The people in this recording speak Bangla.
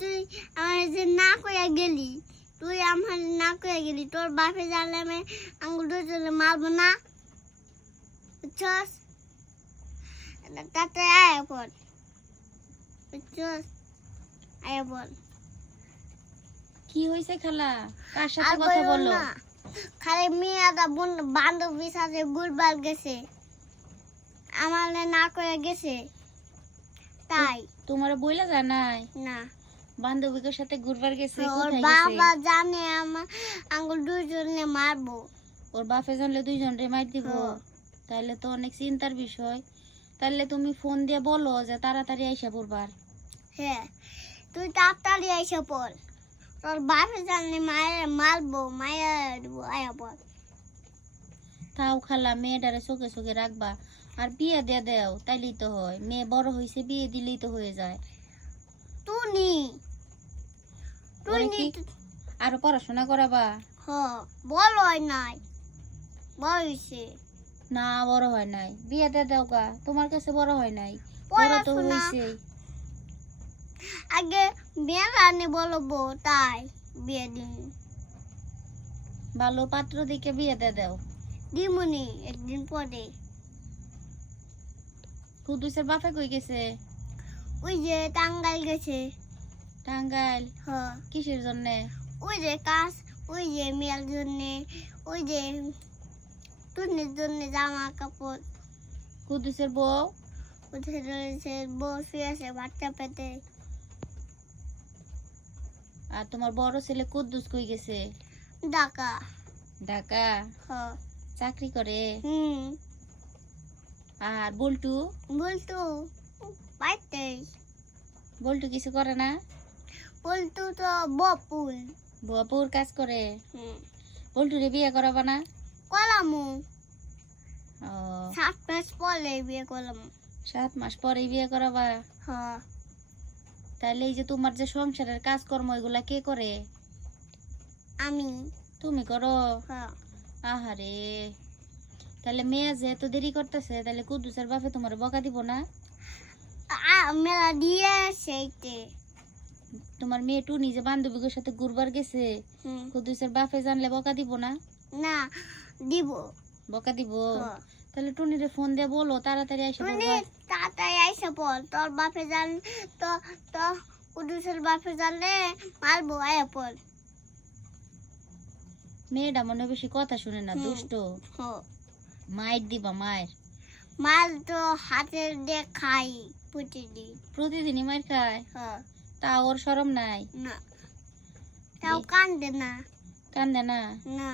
তুই আমার যে না কইয়া গেলি, তুই আমার না কইয়া গেলি, তোর বাপে জানলে আমি আঙ্গুল দুজনে মারবো না, বুঝছস? তাতে আয়া পড়, বুঝছস? আয়া বল। কি হয়েছে খালা? কার আর সাথে কথা বলো বলো? না, খালি মেয়েটা বান্ধবীর সাথে ঘুরবার গেছে, আমার না করে গেছে, তাই তোমার বইলা জানাই না। বান্ধবীদের সাথে ঘুরবার গেছে? ওর কোথায় বাবা গেছে? জানে আমার আঙ্গুল দুজনে মারবো। ওর বাপে জানলে দুইজন রে মার দিব। হ্যাঁ। তাইলে তো অনেক চিন্তার বিষয়। তাইলে তুমি ফোন দিয়ে বলো যে তাড়াতাড়ি আইসা পড়বার। হ্যাঁ, তুই তাড়াতাড়ি এসে পড়, তোর বাপে জানলে মারবো, মায়া দেবো, আয়া পড়। তাও খালা মেয়েটারে চোখে চোখে রাখবা, আর বিয়ে দিয়ে দেও, তাইলেই তো হয়। মেয়ে বড় হয়েছে, বিয়ে দিলেই তো হয়ে যায়। টুনি ওরে টুনি কি আরো পড়াশোনা করাবা? হ, বল হয় নাই, বল হইছে। না, বড় হয় নাই, বিয়ে দিয়ে দেও গা। তোমার কাছে বড় হয় নাই, বড় তো পড়াশোনা হয়েছে। আগে বিয়ে রানি বলবো, তাই বিয়ে দিন ভালো পাত্র দিকে বিয়ে দিয়ে দেও। দিমুনি একদিন পরে। কুদ্দুসের বাপে কই গেছে? ওই যে টাঙ্গাইল গেছে। টাঙ্গাইল? হ, কিসের জন্যে? ওই যে কাজ, ওই যে মেয়ের জন্যে, ওই যে টুনির জন্যে জামা কাপড়। কুদ্দুসের বউ? ওদের রয়েছে বসে আছে বাচ্চা পেতে। আর তোমার বড় ছেলে কুদ্দুস কই গেছে? ঢাকা। ঢাকা? হ। চাকরি করে? হুম। আর বল্টু? বলতু পাইতে, বল্টু কিছু করে না? বলতু তো বপুল। বুয়াপুর কাজ করে? হুম। বল্টুরে বিয়ে করাবা না? কলামু ও, 7 মাস পরে বিয়ে করলাম। 7 মাস পরে বিয়ে করাবা? হ, তাহলে এই যে তোমার যে সংসারের কাজকর্ম এগুলা কে করে? আমি। তুমি করো? হ। আহারে, তাহলে মেয়ে যে এত দেরি করতেছে, তাহলে কুদ্দুসের বাপে তোমার বকা দিব না? মেলা দিয়ে সেইতে। তোমার মেয়ে টুনি যে বান্ধবীদের সাথে ঘুরবার গেছে, হুম। কুদ্দুসের বাপে জানলে বকা দিব না? না, দিব। বকা দিব? হ। তাহলে টুনিরে ফোন দিয়ে বলো তাড়াতাড়ি এসে টুনি পড়বা। তাড়াতাড়ি আইসা পড়, তোর বাপে জান তো, তো কুদুসের বাপে জানলে মারবো, আয়া পড়। মেয়েটা মনে হয় বেশি কথা শুনে না, হুম। দুষ্ট। হ। মাইর দিবা, মায়ের। মাল তো হাতে দিয়ে খাই প্রতিদিন। প্রতিদিনই মাইর খায়? হ। তা ওর শরম নাই? না, তাও কান্দে না। কান্দে না? না।